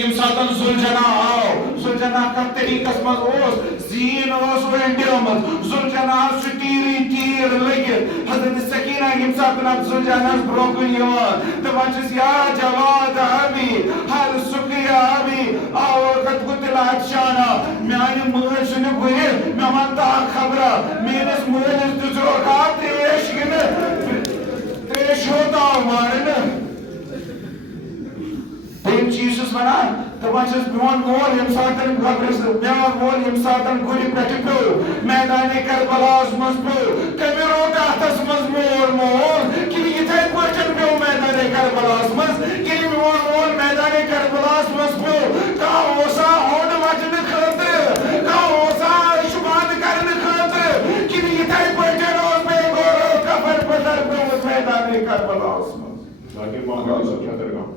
यम सातन जुलजना आओ जुलजना का तरीकस मज ओस जीन ओस वेंडियो मज जुलजना सुतीरी तीर लगे हजरत सकीना यम सातन जुलजना ब्रोकन यवान तवचस या जवाद अभी हर सुकिया अभी आओ कत कुतला अक्षाना म्यान मज ने गुए मेवंता खबर मेनस मज तुजरो का त्रेश गिन त्रेश होता मारन Dem Jesus vanan, तवचस मियोन मोल यम सातन गब्रस मियोन मोल यम सातन गुरी पेट पे मैदाने करबलास मज पे कमिरो तातस मज मोल कि इथे क्वेश्चन पे मैदाने करबलास मज कि मियोन मोल मैदाने करबलास मज पे का ओसा होड वजन खातिर का ओसा शुबाद करने खातिर कि इथे क्वेश्चन ओस पे गोरो कफर पदर पे मैदाने करबलास मज ताकि मांगा सब खातिर का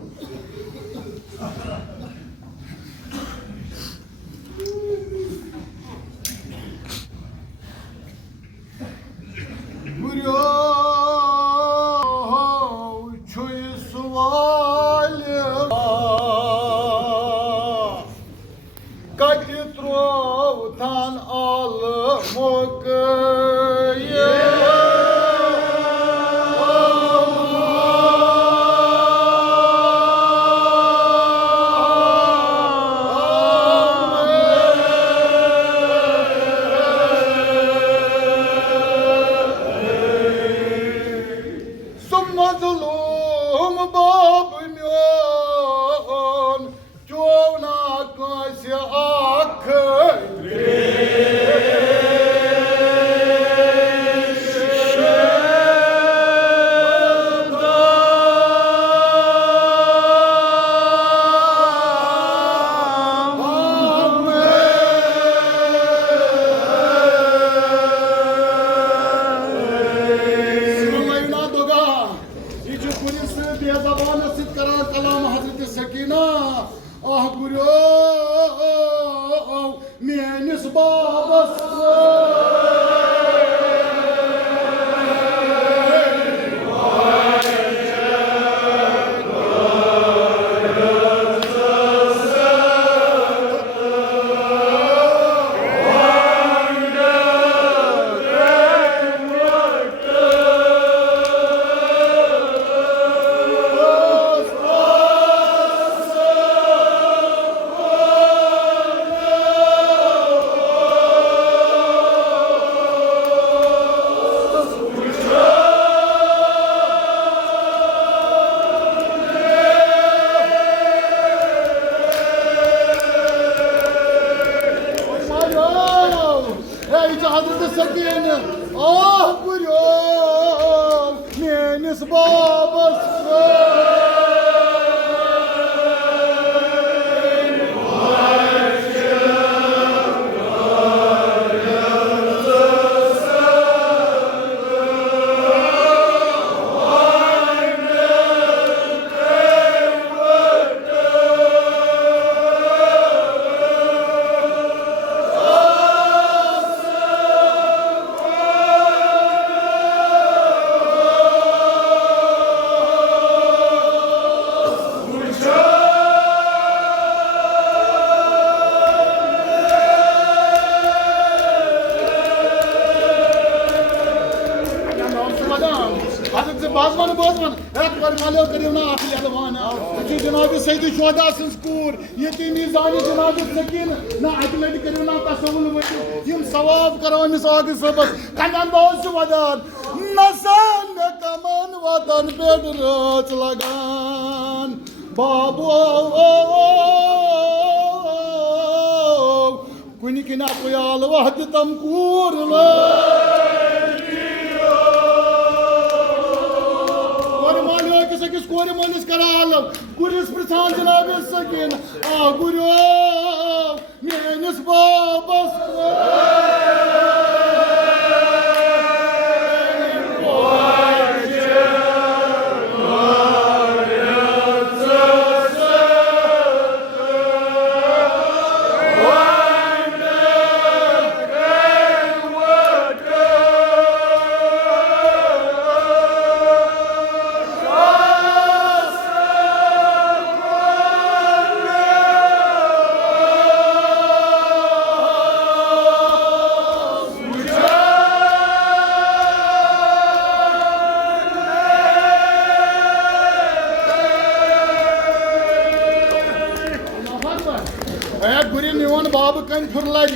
गुरी मियोन बाब कम फुरलर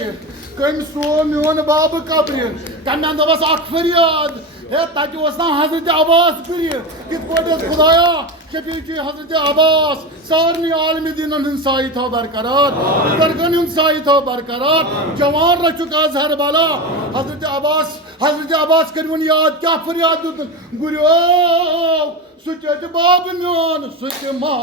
कम सो मियोन बाब कब्र कम दस फरियाद है तक हजरत अब्बास गुरी कित खुदाया शफी हजरत अब्बास सारे आलमी दिन साई थो बरकरार बुजुर्गन साई थो बरकरार जवान रचुक आज हर बाला हजरत अब्बास करुन याद क्या फरियाद गुरो सुच बाब मियोन सुच मा